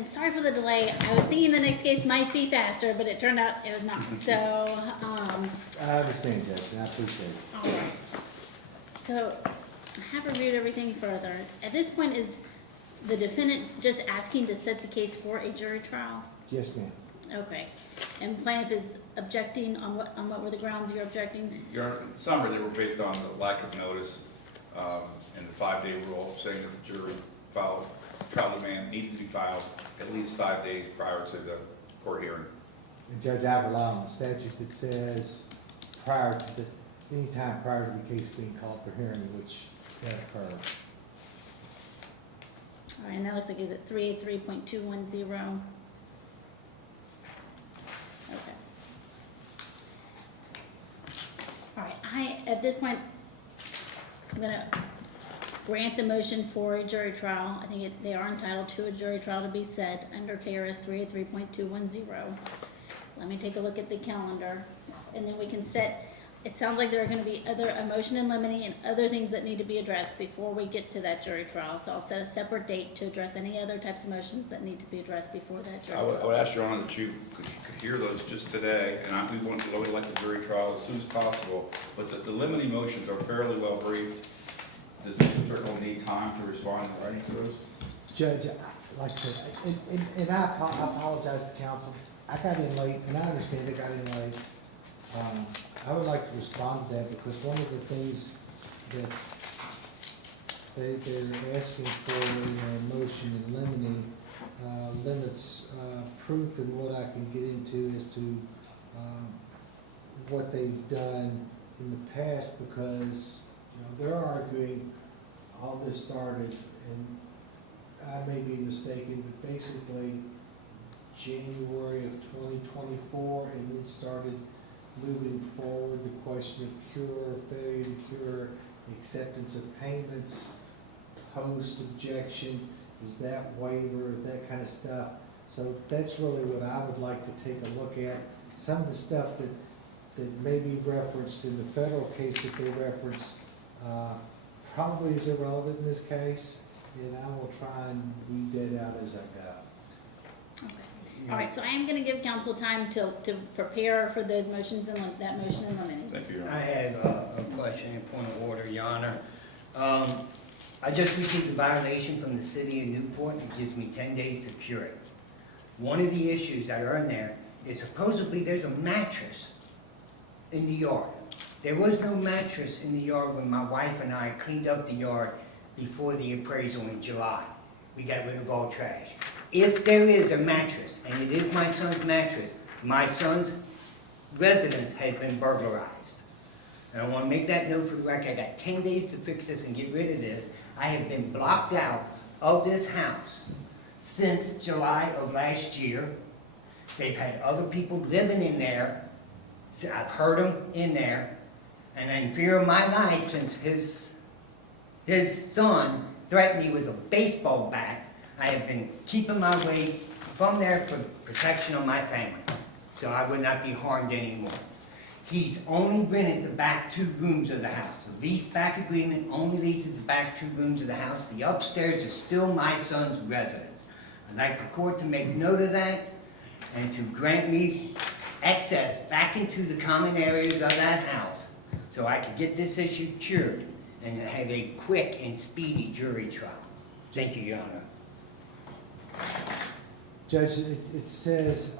and sorry for the delay. I was thinking the next case might be faster, but it turned out it was not. So, I understand, Judge, and I appreciate it. all right. So, I have reviewed everything further. At this point, is the defendant just asking to set the case for a jury trial? Yes, ma'am. Okay. And plaintiff is objecting on what were the grounds you're objecting? Your Honor, in summary, they were based on the lack of notice and the 5-day rule, saying that the jury trial demand needed to be filed at least 5 days prior to the court hearing. And Judge, I rely on the statute that says any time prior to the case being called for hearing, which that occurred. All right, and that looks like, is it 383.210? Okay. All right, at this point, I'm gonna grant the motion for a jury trial. I think they are entitled to a jury trial to be set under KRS 383.210. Let me take a look at the calendar, and then we can set, it sounds like there are gonna be a motion in limine and other things that need to be addressed before we get to that jury trial. So I'll set a separate date to address any other types of motions that need to be addressed before that jury I trial. would ask Your Honor that you could hear those just today, and we would like the jury trial as soon as possible, but the limiting motions are fairly well briefed. Does Mr. Trickle need time to respond in writing to those? Judge, like I said, and I apologize to counsel. I got in late, and I understand I got in late. I would like to respond to that because one of the things that they're asking for in their motion in limine limits proof and what I can get into as to what they've done in the past, because they're arguing all this started, and I may be mistaken, but basically January of 2024, and it started moving forward the question of cure, failure to cure, acceptance of payments, post-objection, is that waiver, that kind of stuff. So that's really what I would like to take a look at. Some of the stuff that may be referenced in the federal case that they reference probably is irrelevant in this case, and I will try and weed that out as I go. Okay. All right, so I am gonna give council time to prepare for those motions and that motion in limine. Thank you, Your I Honor. have a question and point of order, Your Honor. I just received a violation from the city of Newport. It gives me 10 days to cure it. One of the issues that are in there is supposedly there's a mattress in the yard. There was no mattress in the yard when my wife and I cleaned up the yard before the appraisal in July. We got rid of all trash. If there is a mattress, and it is my son's mattress, my son's residence has been burglarized. And I want to make that note for the record. I got 10 days to fix this and get rid of this. I have been blocked out of this house since July of last year. They've had other people living in there. So I've heard them in there. And in fear of my life, since his son threatened me with a baseball bat, I have been keeping my way from there for protection of my family, so I would not be harmed anymore. He's only rented the back 2 rooms of the house. The lease back agreement only leases the back 2 rooms of the house. The upstairs is still my son's residence. I'd like the court to make note of that and to grant me access back into the common areas of that house so I can get this issue cured and have a quick and speedy jury trial. Thank you, Your Honor. Judge, it says,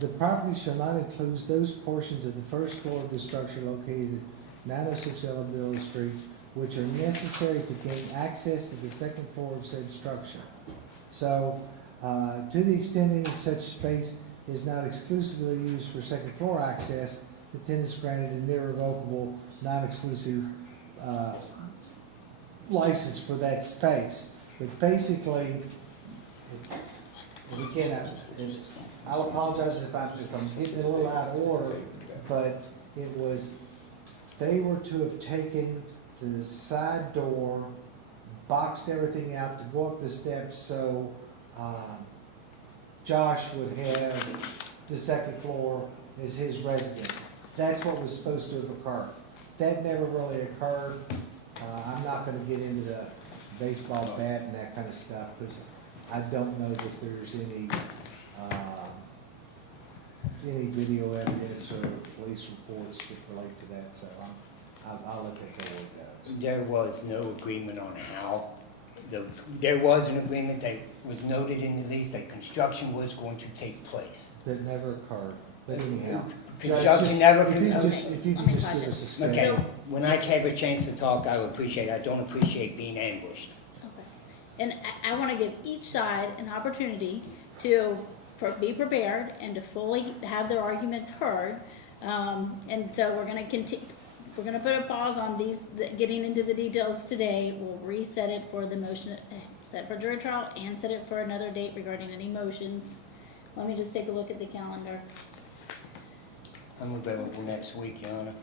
the property shall not include those portions of the first floor of the structure located 906 Ellenville Street, which are necessary to gain access to the second floor of said structure. So, to the extent any such space is not exclusively used for second floor access, the tenant is granted an irrevocable, non-exclusive license for that space. But basically, and again, I'll apologize if I'm hitting it a little out of order, but it was, they were to have taken the side door, boxed everything out to go up the steps so Josh would have the second floor as his residence. That's what was supposed to have occurred. That never really occurred. I'm not going to get into the baseball bat and that kind of stuff because I don't know that there's any video evidence or police reports that relate to that, so I'll let that go where it goes. There was no agreement on how, there was an agreement that was noted in the lease that construction was going to take place. That never occurred, but anyhow. Construction never, If you okay. just, if you Let could me just touch give it. us a statement. Okay, when I have a chance to talk, I would appreciate it. I don't appreciate being ambushed. Okay. And I want to give each side an opportunity to be prepared and to fully have their arguments heard. And so we're going to continue, we're going to put a pause on these, getting into the details today. We'll reset it for the motion, set for jury trial and set it for another date regarding any motions. Let me just take a look at the calendar. I'm available next week, Your Honor.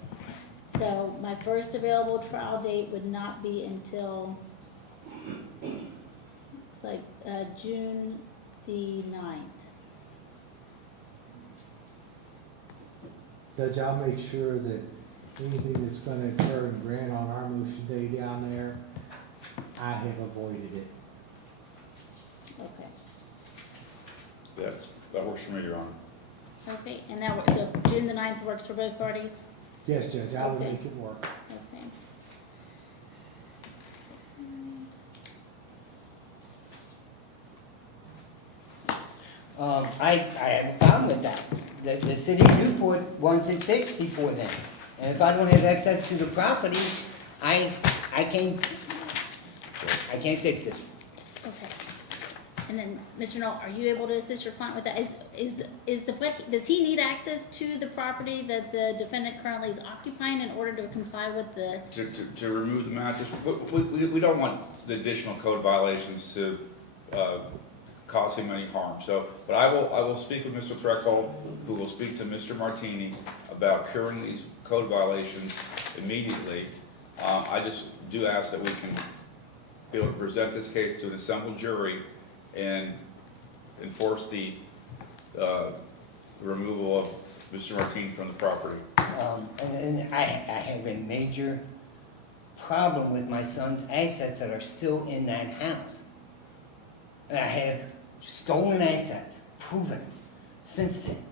So my first available trial date would not be until, it's like, June the 9th. Judge, I'll make sure that anything that's gonna occur in Grant on our motion day down there, I have avoided it. Okay. That works for me, Your Honor. Okay, and that works, so June the 9th works for both parties? Yes, Judge, I will Okay. make it work. Okay. I have a problem with that. The city of Newport wants it fixed before then. And if I don't have access to the property, I can't fix this. Okay. And then, Mr. Knoll, are you able to assist your client with that? Does he need access to the property that the defendant currently is occupying in order to comply with the? To remove the mattress, we don't want the additional code violations to cause him any harm. So, but I will speak with Mr. Threckhold, who will speak to Mr. Martini about curing these code violations immediately. I just do ask that we can be able to present this case to an assembled jury and enforce the removal of Mr. Martini from the property. And I have a major problem with my son's assets that are still in that house. And I have stolen assets, proven, since then,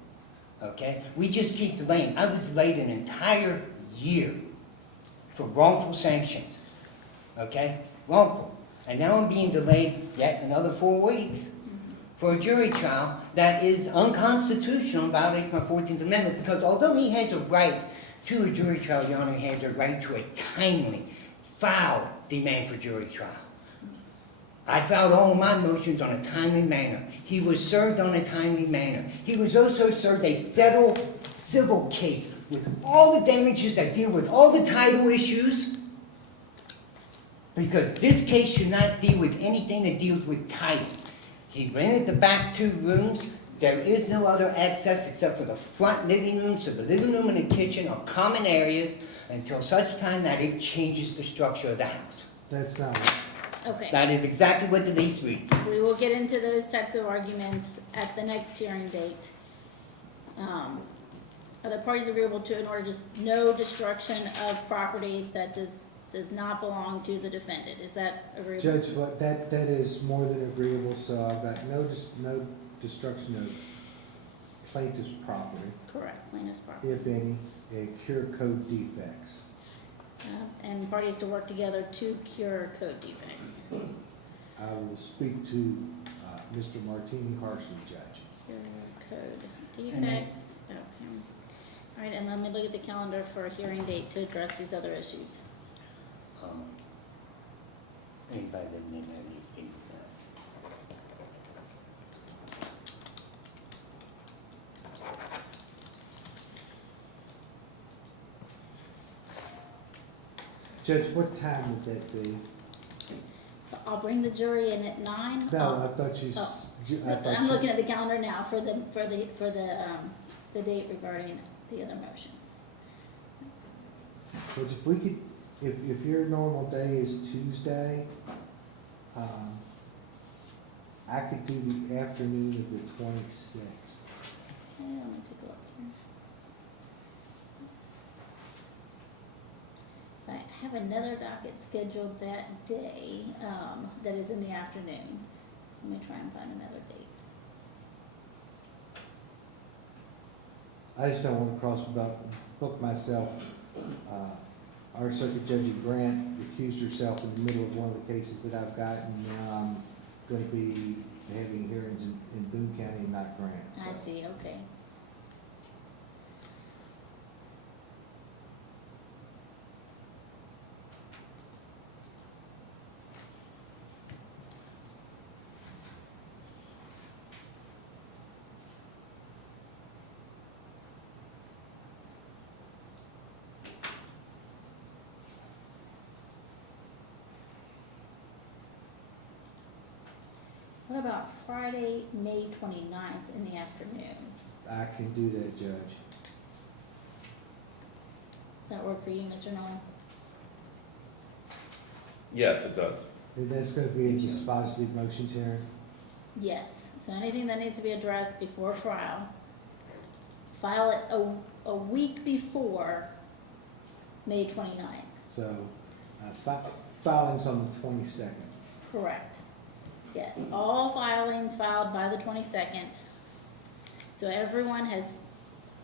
okay? We just keep delaying. I was delayed an entire year for wrongful sanctions, okay? Wrongful. And now I'm being delayed yet another 4 weeks for a jury trial that is unconstitutional and violates my 14th Amendment, because although he has a right to a jury trial, Your Honor, he has a right to a timely, filed demand for jury trial. I filed all of my motions on a timely manner. He was served on a timely manner. He was also served a federal civil case with all the damages that deal with all the title issues, because this case should not deal with anything that deals with title. He rented the back 2 rooms. There is no other access except for the front living room, so the living room and the kitchen are common areas until such time that it changes the structure of the house. That's not, Okay. That is exactly what the lease reads. We will get into those types of arguments at the next hearing date. Are the parties agreeable to, in order just no destruction of property that does not belong to the defendant? Is that agreeable? Judge, what, that is more than agreeable, so I've got no destruction of plaintiff's property, Correct, plaintiff's property. if any, and cure code defects. And parties to work together to cure code defects. I will speak to Mr. Martini Carson, Judge. Cure code defects, okay. All right, and let me look at the calendar for a hearing date to address these other issues. Anybody that didn't have any speak Judge, what time would that be? I'll bring the jury in at 9. No, I thought you, I'm looking at the calendar now for the date regarding the other motions. Judge, if we could, if your normal day is Tuesday, I could do the afternoon of the 26th. Okay, let me take a look here. So I have another docket scheduled that day, that is in the afternoon. Let me try and find another date. I just don't want to book myself. Our circuit judge at Grant recused herself in the middle of one of the cases that I've got, and now I'm gonna be having hearings in Boone County and not Grant. so. I see, okay. What about Friday, May 29th in the afternoon? I can do that, Judge. Does that work for you, Mr. Nolan? Yes, it does. And that's gonna be a dispositive motions hearing. Yes, so anything that needs to be addressed before trial, file it a week before May 29th. So, filing's on the 22nd. Correct. Yes, all filings filed by the 22nd. So everyone has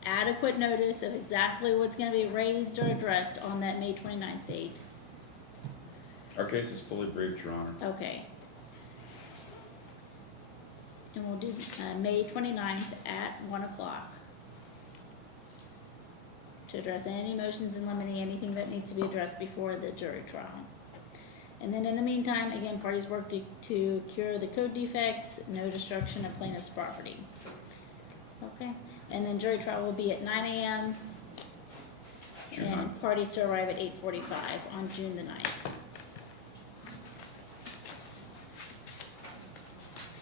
adequate notice of exactly what's gonna be raised or addressed on that May 29th date. Our case is fully briefed, Your Honor. Okay. And we'll do, May 29th at 1 o'clock. To address any motions in limine, anything that needs to be addressed before the jury trial. And then in the meantime, again, parties work to cure the code defects, no destruction of plaintiff's property. Okay, and then jury trial will be at 9 a.m. June 9th. And parties to arrive at 8:45 on June the 9th.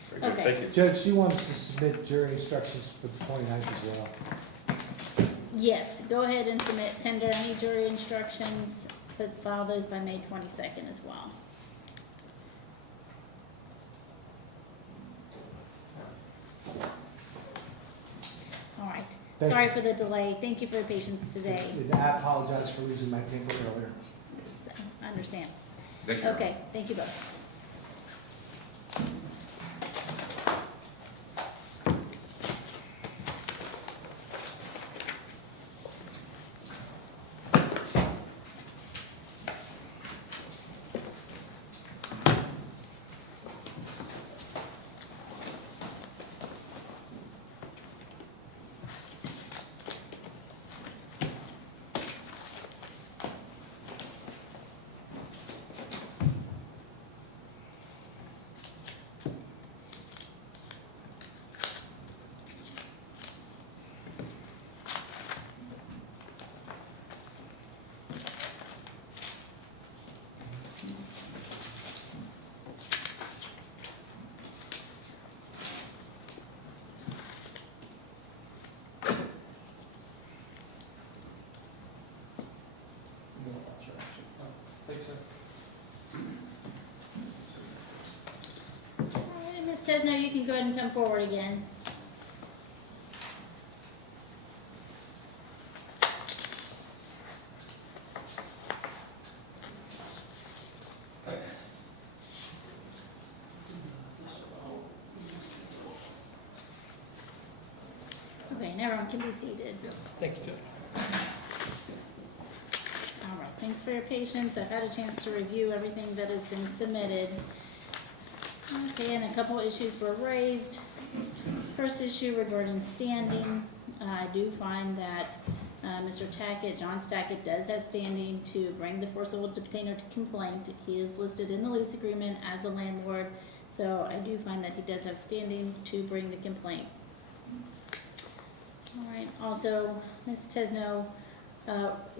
Very good. Okay. Thank you. Judge, do you want us to submit jury instructions for the 29th as well? Yes, go ahead and submit tender any jury instructions, but file those by May 22nd as well. All right, Thank sorry you. for the delay, thank you for your patience today, And I apologize for losing my temper earlier. I understand. Thank you. Your Honor. Okay, thank you both. All right, Ms. Tesno, you can go ahead and come forward again. Okay, and everyone can be seated. Thank you, Judge. All right, thanks for your patience. I've had a chance to review everything that has been submitted. Okay, and a couple issues were raised. First issue regarding standing. I do find that Mr. Tackett, John Stackett, does have standing to bring the forcible detainer to complaint. He is listed in the lease agreement as a landlord, so I do find that he does have standing to bring the complaint. All right, also, Ms. Tesno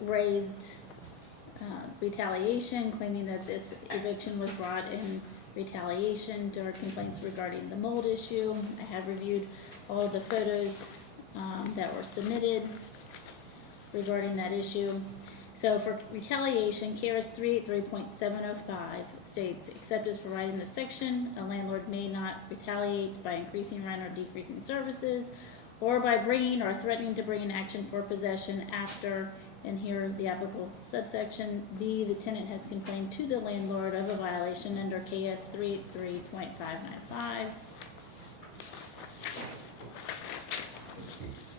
raised retaliation, claiming that this eviction was brought in retaliation to our complaints regarding the mold issue. I have reviewed all of the photos that were submitted regarding that issue. So for retaliation, KRS 383.705 states, except as provided in the section, a landlord may not retaliate by increasing rent or decreasing services, or by bringing or threatening to bring an action for possession after And here, the applicable subsection B, the tenant has complained to the landlord of a violation under KS 383.595.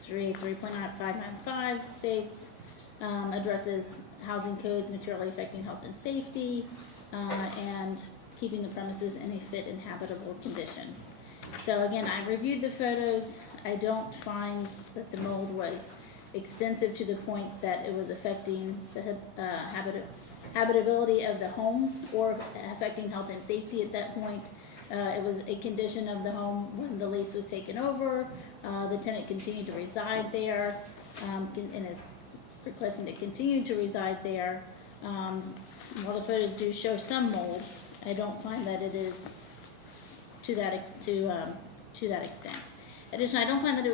383.595 states, addresses housing codes materially affecting health and safety, and keeping the premises in a fit and habitable condition. So again, I reviewed the photos. I don't find that the mold was extensive to the point that it was affecting the habitability of the home or affecting health and safety at that point. It was a condition of the home when the lease was taken over. The tenant continued to reside there, and is requesting to continue to reside there. While the photos do show some mold, I don't find that it is to that extent. Additionally, I don't find that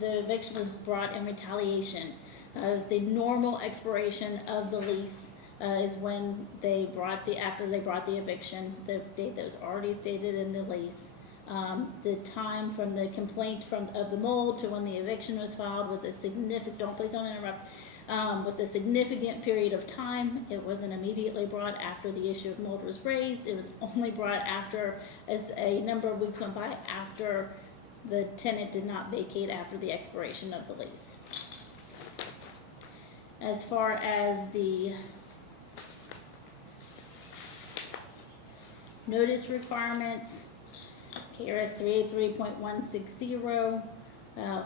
the eviction was brought in retaliation. It was the normal expiration of the lease is when after they brought the eviction, the date that was already stated in the lease. The time from the complaint of the mold to when the eviction was filed was a significant, was a significant period of time. It wasn't immediately brought after the issue of mold was raised. It was only brought after, as a number of weeks went by after the tenant did not vacate after the expiration of the lease. As far as the notice requirements, KRS 383.160,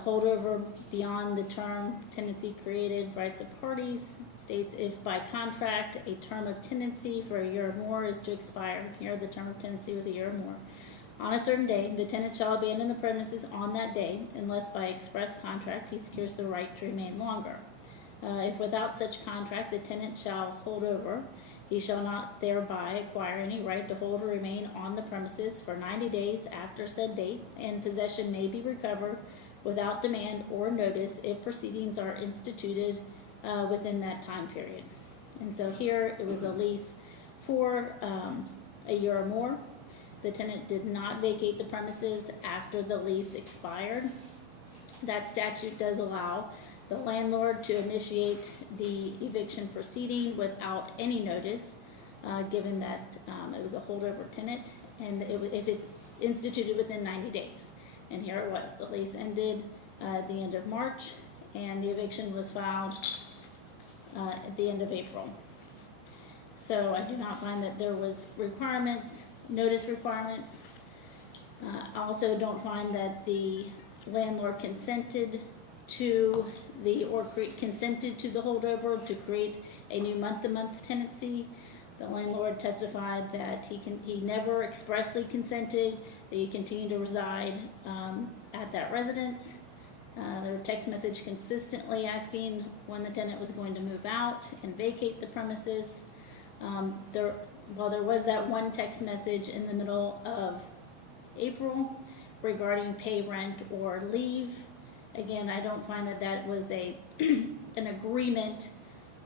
holdover beyond the term tenancy created rights of parties, states if by contract a term of tenancy for a year or more is to expire, here the term of tenancy was a year or more, on a certain day, the tenant shall abandon the premises on that day unless by express contract he secures the right to remain longer. If without such contract the tenant shall hold over, he shall not thereby acquire any right to hold or remain on the premises for 90 days after said date, and possession may be recovered without demand or notice if proceedings are instituted within that time period. And so here it was a lease for a year or more. The tenant did not vacate the premises after the lease expired. That statute does allow the landlord to initiate the eviction proceeding without any notice, given that it was a holdover tenant, and if it's instituted within 90 days. And here it was. The lease ended at the end of March, and the eviction was filed at the end of April. So I do not find that there was notice requirements. I also don't find that the landlord consented to the holdover to create a new month-to-month tenancy. The landlord testified that he never expressly consented that he continue to reside at that residence. There were text messages consistently asking when the tenant was going to move out and vacate the premises. While there was that one text message in the middle of April regarding pay rent or leave, again, I don't find that was an agreement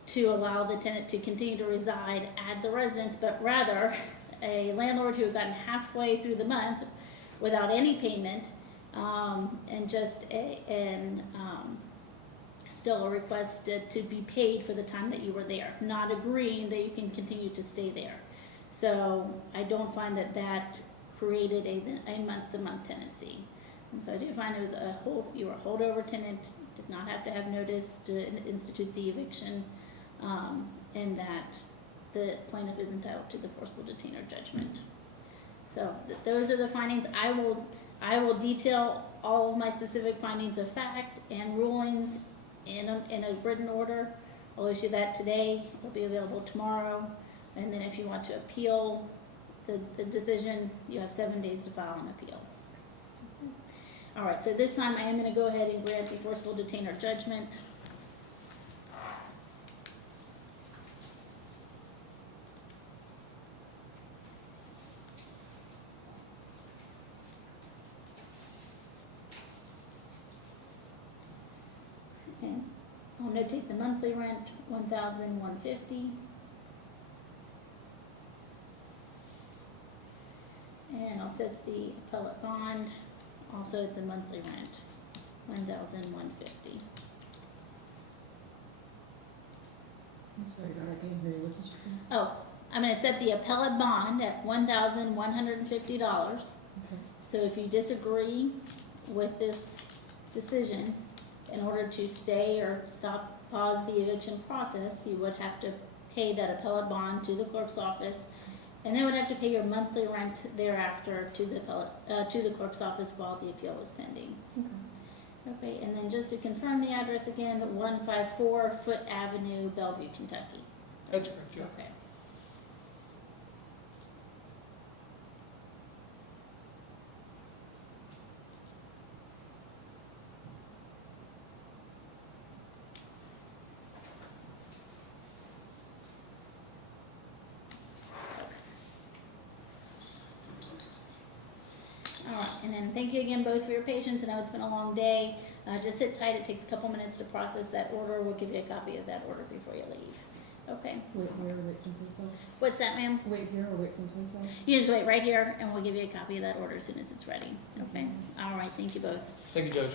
to allow the tenant to continue to reside at the residence, but rather a landlord who had gotten halfway through the month without any payment, and still a request to be paid for the time that you were there, not agreeing that you can continue to stay there. So I don't find that created a month-to-month tenancy. And so I do find it was you were a holdover tenant, did not have to have notice to institute the eviction, and that the plaintiff is entitled to the forcible detainer judgment. So those are the findings. I will detail all of my specific findings of fact and rulings in a written order. I'll issue that today. It'll be available tomorrow. And then if you want to appeal the decision, you have 7 days to file an appeal. All right, so this time I am going to go ahead and grant the forcible detainer judgment. And I'll notate the monthly rent, $1,150. And I'll set the appellate bond, also the monthly rent, $1,150. I'm sorry, Your Honor, I can't hear you. What did you say? Oh, I'm gonna set the appellate bond at $1,150. Okay. So if you disagree with this decision, in order to stay or stop, pause the eviction process, you would have to pay that appellate bond to the clerk's office, and then would have to pay your monthly rent thereafter to the to the clerk's office while the appeal was pending. Okay. Okay, and then just to confirm the address again, 154 Foot Avenue, Bellevue, Kentucky. That's correct, yeah. Okay. All right, and then thank you again both for your patience. I know it's been a long day. Just sit tight. It takes a couple minutes to process that order. We'll give you a copy of that order before you leave. Okay. Wait here or wait someplace else? What's that, ma'am? Wait here or wait someplace else? You just wait right here, and we'll give you a copy of that order as soon as it's ready. Okay. All right. Thank you both. Thank you, Judge.